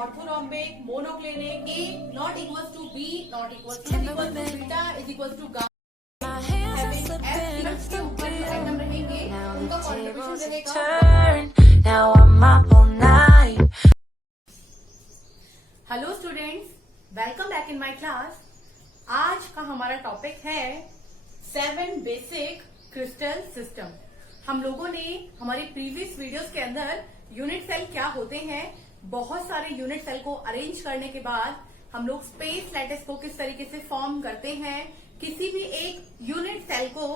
orthorhombic, monoclinic, A not equals to B not equals to beta is equals to gamma. Having F सिर्फ के ऊपर जो atom रहेंगे उनका कॉन्ट्रीब्यूशन रहेगा। Hello students, welcome back in my class. आज का हमारा टॉपिक है 7 बेसिक क्रिस्टल सिस्टम। हम लोगों ने हमारी प्रीवियस वीडियोस के अंदर यूनिट सेल क्या होते हैं, बहुत सारे यूनिट सेल को अरेंज करने के बाद हम लोग स्पेस लैटिस को किस तरीके से फॉर्म करते हैं, किसी भी एक यूनिट सेल को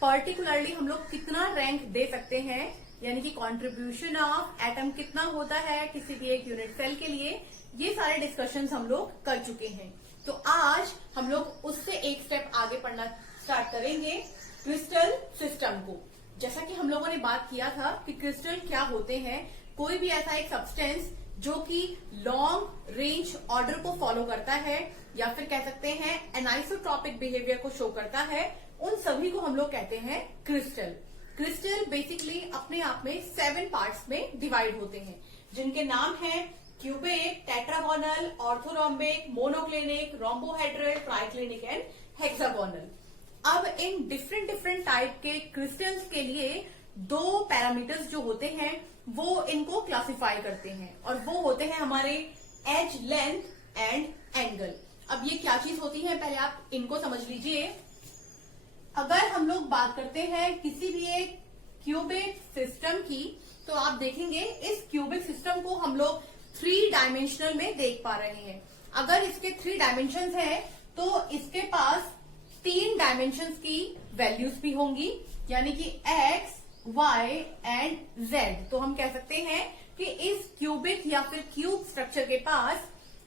पर्टिकुलरली हम लोग कितना रैंक दे सकते हैं, यानी कि कंट्रीब्यूशन ऑफ एटम कितना होता है किसी भी एक यूनिट सेल के लिए, ये सारे डिस्कशंस हम लोग कर चुके हैं। तो आज हम लोग उससे एक स्टेप आगे पढ़ना स्टार्ट करेंगे क्रिस्टल सिस्टम को। जैसा कि हम लोगों ने बात किया था कि क्रिस्टल क्या होते हैं, कोई भी ऐसा एक सब्सटेंस जो कि लॉन्ग रेंज ऑर्डर को फॉलो करता है या फिर कह सकते हैं एनाइसोट्रॉपिक बिहेवियर को शो करता है, उन सभी को हम लोग कहते हैं क्रिस्टल। क्रिस्टल बेसिकली अपने आप में 7 पार्ट्स में डिवाइड होते हैं, जिनके नाम है cubic, tetragonal, orthorhombic, monoclinic, rhombohedral, triclinic and hexagonal. अब इन डिफरेंट टाइप के क्रिस्टल्स के लिए 2 पैरामीटर्स जो होते हैं वो इनको क्लासिफाई करते हैं, और वो होते हैं हमारे एज लेंथ एंड एंगल। अब ये क्या चीज होती है, पहले आप इनको समझ लीजिए। अगर हम लोग बात करते हैं किसी भी एक क्यूबिक सिस्टम की, तो आप देखेंगे इस क्यूबिक सिस्टम को हम लोग 3 डायमेंशनल में देख पा रहे हैं। अगर इसके 3 डायमेंशंस हैं तो इसके पास 3 डायमेंशंस की वैल्यूज भी होंगी, यानी कि x, y एंड z। तो हम कह सकते हैं कि इस क्यूबिक या फिर क्यूब स्ट्रक्चर के पास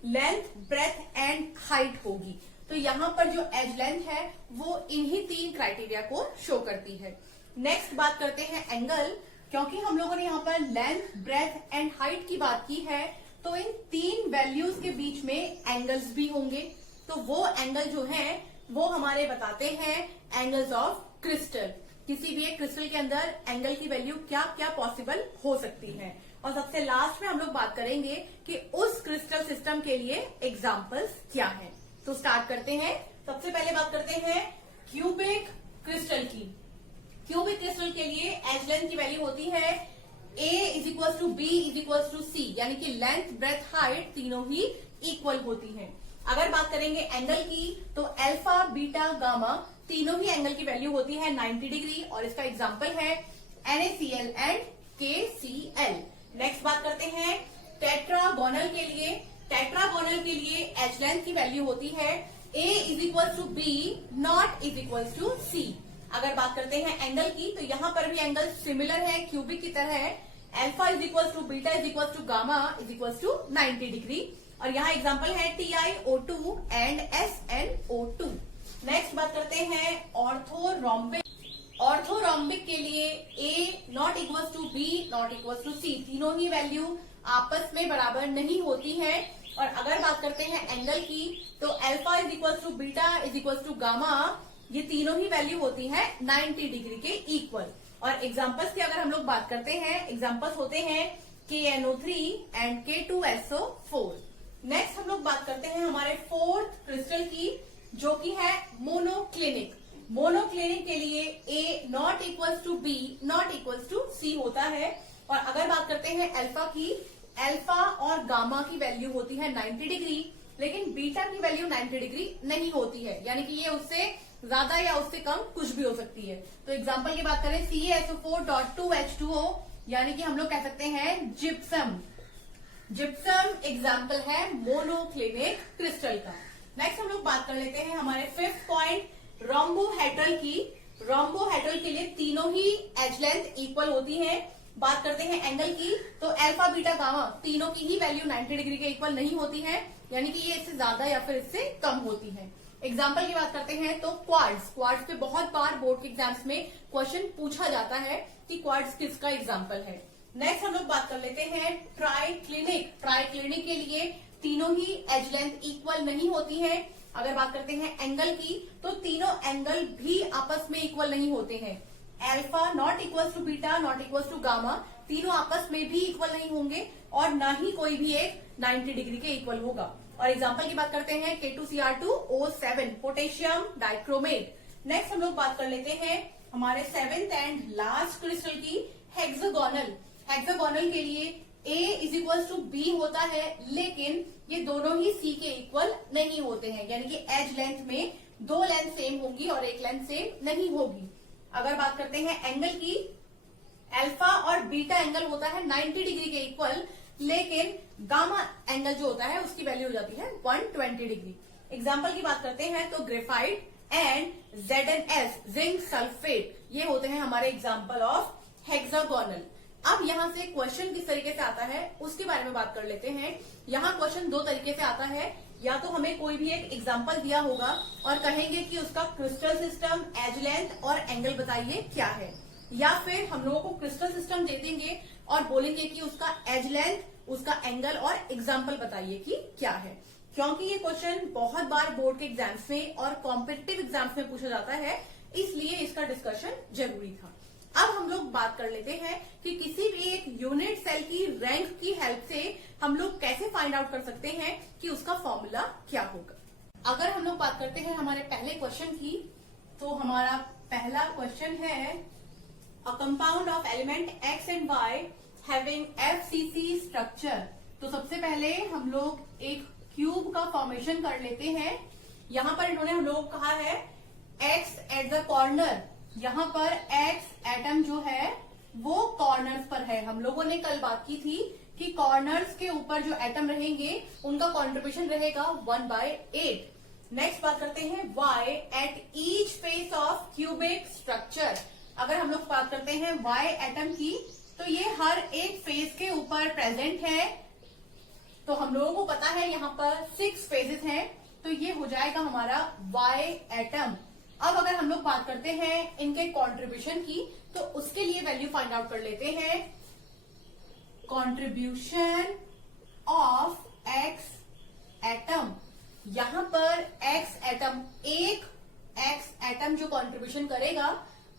लेंथ, ब्रेथ एंड हाइट होगी। तो यहाँ पर जो एज लेंथ है वो इन्हीं 3 क्राइटेरिया को शो करती है। नेक्स्ट बात करते हैं एंगल। क्योंकि हम लोगों ने यहाँ पर लेंथ, ब्रेथ एंड हाइट की बात की है, तो इन 3 वैल्यूज के बीच में एंगल्स भी होंगे। तो वो एंगल जो है वो हमारे बताते हैं एंगल्स ऑफ क्रिस्टल। किसी भी एक क्रिस्टल के अंदर एंगल की वैल्यू क्या क्या पॉसिबल हो सकती है। और सबसे लास्ट में हम लोग बात करेंगे कि उस क्रिस्टल सिस्टम के लिए एग्जांपल्स क्या हैं। तो स्टार्ट करते हैं। सबसे पहले बात करते हैं क्यूबिक क्रिस्टल की। क्यूबिक क्रिस्टल के लिए एज लेंथ की वैल्यू होती है A is equal to B is equal to C, यानी कि लेंथ, ब्रेथ, हाइट तीनों ही इक्वल होती हैं। अगर बात करेंगे एंगल की, तो अल्फा, बीटा, गामा तीनों ही एंगल की वैल्यू होती है 90 डिग्री, और इसका एग्जांपल है NaCl एंड KCl। नेक्स्ट बात करते हैं टेट्रागोनल के लिए। टेट्रागोनल के लिए एज लेंथ की वैल्यू होती है A is equal to B not is equal to C। अगर बात करते हैं एंगल की, तो यहाँ पर भी एंगल सिमिलर है क्यूबिक की तरह है। Alpha is equal to beta is equal to gamma is equal to 90 degree, और यहाँ एग्जांपल है TiO2 एंड SnO2। नेक्स्ट बात करते हैं ऑर्थोरॉम्बिक। ऑर्थोरॉम्बिक के लिए A not equal to B not equal to C, तीनों ही वैल्यू आपस में बराबर नहीं होती है। और अगर बात करते हैं एंगल की, तो alpha is equal to beta is equal to gamma, ये तीनों ही वैल्यू होती है 90 डिग्री के इक्वल। और एग्जांपल्स की अगर हम लोग बात करते हैं, एग्जांपल्स होते हैं KNO3 एंड K2SO4। नेक्स्ट हम लोग बात करते हैं हमारे 4th क्रिस्टल की, जो कि है मोनोक्लिनिक। मोनोक्लिनिक के लिए A not equal to B not equal to C होता है। और अगर बात करते हैं अल्फा की, अल्फा और गामा की वैल्यू होती है 90 डिग्री, लेकिन बीटा की वैल्यू 90 डिग्री नहीं होती है, यानी कि ये उससे ज्यादा या उससे कम कुछ भी हो सकती है। तो एग्जांपल की बात करें CaSO4.2H2O, यानी कि हम लोग कह सकते हैं जिप्सम। जिप्सम एग्जाम्पल है मोनोक्लिनिक क्रिस्टल का। नेक्स्ट हम लोग बात कर लेते हैं हमारे 5th पॉइंट रोम्बोहेड्रल की। रोम्बोहेड्रल के लिए तीनों ही एज लेंथ इक्वल होती है। बात करते हैं एंगल की, तो अल्फा, बीटा, गामा तीनों की ही वैल्यू 90 डिग्री के इक्वल नहीं होती है, यानी कि ये इससे ज्यादा या फिर इससे कम होती है। एग्जाम्पल की बात करते हैं तो क्वार्ट्ज। क्वार्ट्ज पे बहुत बार बोर्ड के एग्जाम्स में क्वेश्चन पूछा जाता है कि क्वार्ट्ज किसका एग्जाम्पल है। नेक्स्ट हम लोग बात कर लेते हैं ट्राइक्लिनिक। ट्राइक्लिनिक के लिए तीनों ही एज लेंथ इक्वल नहीं होती है। अगर बात करते हैं एंगल की, तो तीनों एंगल भी आपस में इक्वल नहीं होते हैं। Alpha not equal to beta not equal to gamma तीनों आपस में भी इक्वल नहीं होंगे और ना ही कोई भी एक 90 डिग्री के इक्वल होगा। और एग्जांपल की बात करते हैं K2Cr2O7 पोटेशियम डाइक्रोमेट। नेक्स्ट हम लोग बात कर लेते हैं हमारे 7th एंड लास्ट क्रिस्टल की, हेक्सागोनल। हेक्सागोनल के लिए A is equal to B होता है, लेकिन ये दोनों ही C के इक्वल नहीं होते हैं, यानी कि एज लेंथ में दो लेंथ सेम होगी और एक लेंथ सेम नहीं होगी। अगर बात करते हैं एंगल की, अल्फा और बीटा एंगल होता है 90 डिग्री के इक्वल, लेकिन गामा एंगल जो होता है उसकी वैल्यू हो जाती है 120 डिग्री। एग्जाम्पल की बात करते हैं तो graphite and ZnS zinc sulphate, ये होते हैं हमारे एग्जाम्पल ऑफ हेक्सागोनल। अब यहाँ से क्वेश्चन किस तरीके से आता है उसके बारे में बात कर लेते हैं। यहाँ क्वेश्चन दो तरीके से आता है, या तो हमें कोई भी एक एग्जाम्पल दिया होगा और कहेंगे कि उसका क्रिस्टल सिस्टम, एज लेंथ और एंगल बताइए क्या है, या फिर हम लोगों को क्रिस्टल सिस्टम दे देंगे और बोलेंगे कि उसका एज लेंथ, उसका एंगल और एग्जाम्पल बताइए कि क्या है। क्योंकि ये क्वेश्चन बहुत बार बोर्ड के एग्जाम्स में और कॉम्पिटिटिव एग्जाम्स में पूछा जाता है, इसलिए इसका डिस्कशन जरूरी था। अब हम लोग बात कर लेते हैं कि किसी भी एक यूनिट सेल की रैंक की हेल्प से हम लोग कैसे फाइंड आउट कर सकते हैं कि उसका फॉर्मूला क्या होगा। अगर हम लोग बात करते हैं हमारे पहले क्वेश्चन की, तो हमारा पहला क्वेश्चन है a compound of element X and Y having FCC structure. तो सबसे पहले हम लोग एक क्यूब का फॉर्मेशन कर लेते हैं। यहाँ पर इन्होंने हम लोग कहा है X एट द कॉर्नर, यहाँ पर X एटम जो है वो कॉर्नर्स पर है। हम लोगों ने कल बात की थी कि कॉर्नर्स के ऊपर जो एटम रहेंगे उनका कंट्रीब्यूशन रहेगा 1/8। नेक्स्ट बात करते हैं Y at each face of cubic structure. अगर हम लोग बात करते हैं Y एटम की, तो ये हर एक फेस के ऊपर प्रेजेंट है। तो हम लोगों को पता है यहाँ पर 6 फेजेस हैं, तो ये हो जाएगा हमारा Y एटम। अब अगर हम लोग बात करते हैं इनके कंट्रीब्यूशन की, तो उसके लिए वैल्यू फाइंड आउट कर लेते हैं। कंट्रीब्यूशन ऑफ X एटम, यहां पर X एटम, एक X एटम जो कंट्रीब्यूशन करेगा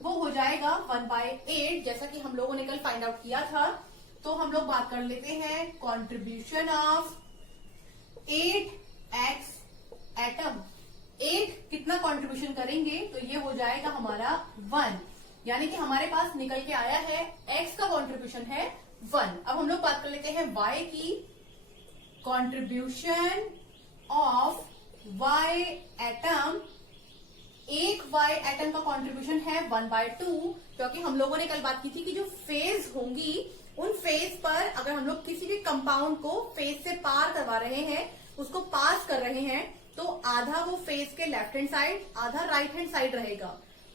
वो हो जाएगा 1/8, जैसा कि हम लोगों ने कल फाइंड आउट किया था। तो हम लोग बात कर लेते हैं कंट्रीब्यूशन ऑफ 8X एटम। 8 कितना कंट्रीब्यूशन करेंगे, तो ये हो जाएगा हमारा 1, यानी कि हमारे पास निकल के आया है X का कंट्रीब्यूशन है 1। अब हम लोग बात कर लेते हैं Y की। कंट्रीब्यूशन ऑफ Y एटम, एक Y एटम का कंट्रीब्यूशन है 1/2, क्योंकि हम लोगों ने कल बात की थी कि जो फेज होंगी उन फेज पर अगर हम लोग किसी भी कंपाउंड को फेज से पार करवा रहे हैं, उसको पास कर रहे हैं, तो आधा वो फेज के लेफ्ट हैंड साइड, आधा राइट हैंड साइड रहेगा।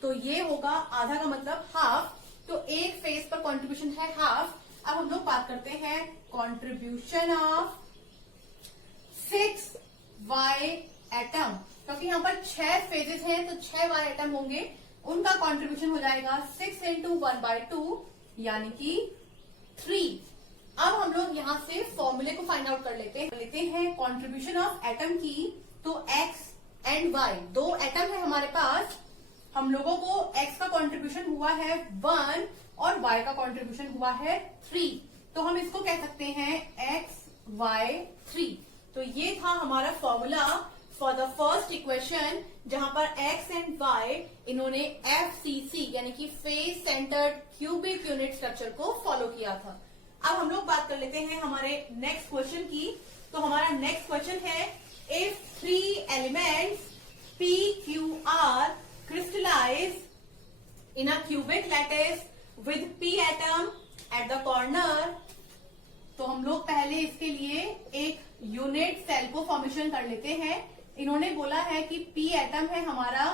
तो ये होगा, आधा का मतलब हाफ, तो एक फेज पर कंट्रीब्यूशन है हाफ। अब हम लोग बात करते हैं कंट्रीब्यूशन ऑफ 6Y एटम, क्योंकि यहाँ पर 6 फेजेस हैं तो 6Y एटम होंगे, उनका कंट्रीब्यूशन हो जाएगा 6 × 1/2 यानी कि 3। अब हम लोग यहाँ से फॉर्मूले को फाइंड आउट कर लेते हैं कंट्रीब्यूशन ऑफ एटम की। तो X एंड Y दो एटम है हमारे पास, हम लोगों को X का कंट्रीब्यूशन हुआ है 1 और Y का कंट्रीब्यूशन हुआ है 3, तो हम इसको कह सकते हैं XY3। तो ये था हमारा formula for the first equation, जहां पर X एंड Y इन्होंने FCC यानी कि face centred cubic unit structure को फॉलो किया था। अब हम लोग बात कर लेते हैं हमारे नेक्स्ट क्वेश्चन की। तो हमारा नेक्स्ट क्वेश्चन है, if 3 elements PQR crystallize in a cubic lattice with P atom at the corner। तो हम लोग पहले इसके लिए एक यूनिट सेल को फॉर्मेशन कर लेते हैं। इन्होंने बोला है कि P एटम है हमारा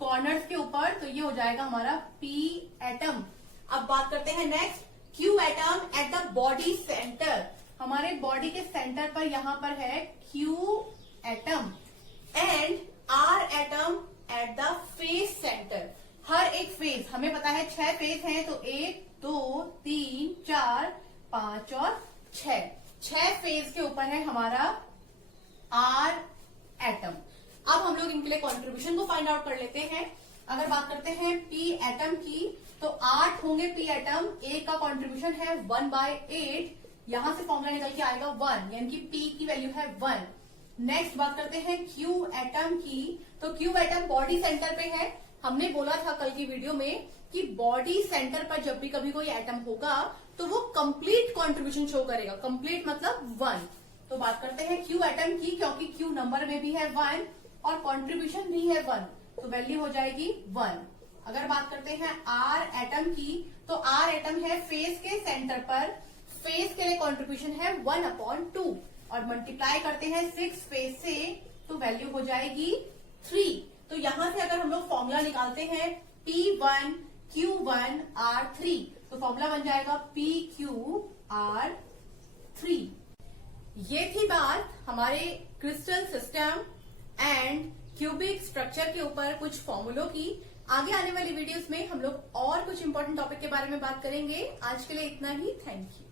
कॉर्नर्स के ऊपर, तो ये हो जाएगा हमारा P एटम। अब बात करते हैं next, Q atom at the body centre. हमारे बॉडी के सेंटर पर यहाँ पर है Q atom and R atom at the face centre. हर एक फेज, हमें पता है 6 फेज हैं, तो 1 2 3 4 5 और 6 फेज के ऊपर है हमारा R एटम। अब हम लोग इनके लिए कंट्रीब्यूशन को फाइंड आउट कर लेते हैं। अगर बात करते हैं पी एटम की, तो 8 होंगे पी एटम, ए का कॉन्ट्रीब्यूशन है 1/8, यहां से फॉर्मूला निकल के आएगा 1, यानी कि पी की वैल्यू है 1। नेक्स्ट बात करते हैं क्यू एटम की, तो क्यू एटम बॉडी सेंटर पे है। हमने बोला था कल की वीडियो में कि बॉडी सेंटर पर जब भी कभी कोई एटम होगा तो वो कंप्लीट कंट्रीब्यूशन शो करेगा, कंप्लीट मतलब 1। तो बात करते हैं क्यू एटम की, क्योंकि क्यू नंबर में भी है 1 और कंट्रीब्यूशन भी है 1, तो वैल्यू हो जाएगी 1। अगर बात करते हैं आर एटम की, तो आर एटम है फेस के सेंटर पर, फेस के लिए कंट्रीब्यूशन है 1/2 और मल्टीप्लाई करते हैं 6 फेस से, तो वैल्यू हो जाएगी 3। तो यहां से अगर हम लोग फॉर्मूला निकालते हैं P1 Q1 R3, तो फॉर्मूला बन जाएगा PQR3। ये थी बात हमारे crystal system and cubic structure के ऊपर कुछ फॉर्मूलों की। आगे आने वाली वीडियोस में हम लोग और कुछ इंपॉर्टेंट टॉपिक के बारे में बात करेंगे। आज के लिए इतना ही, थैंक यू।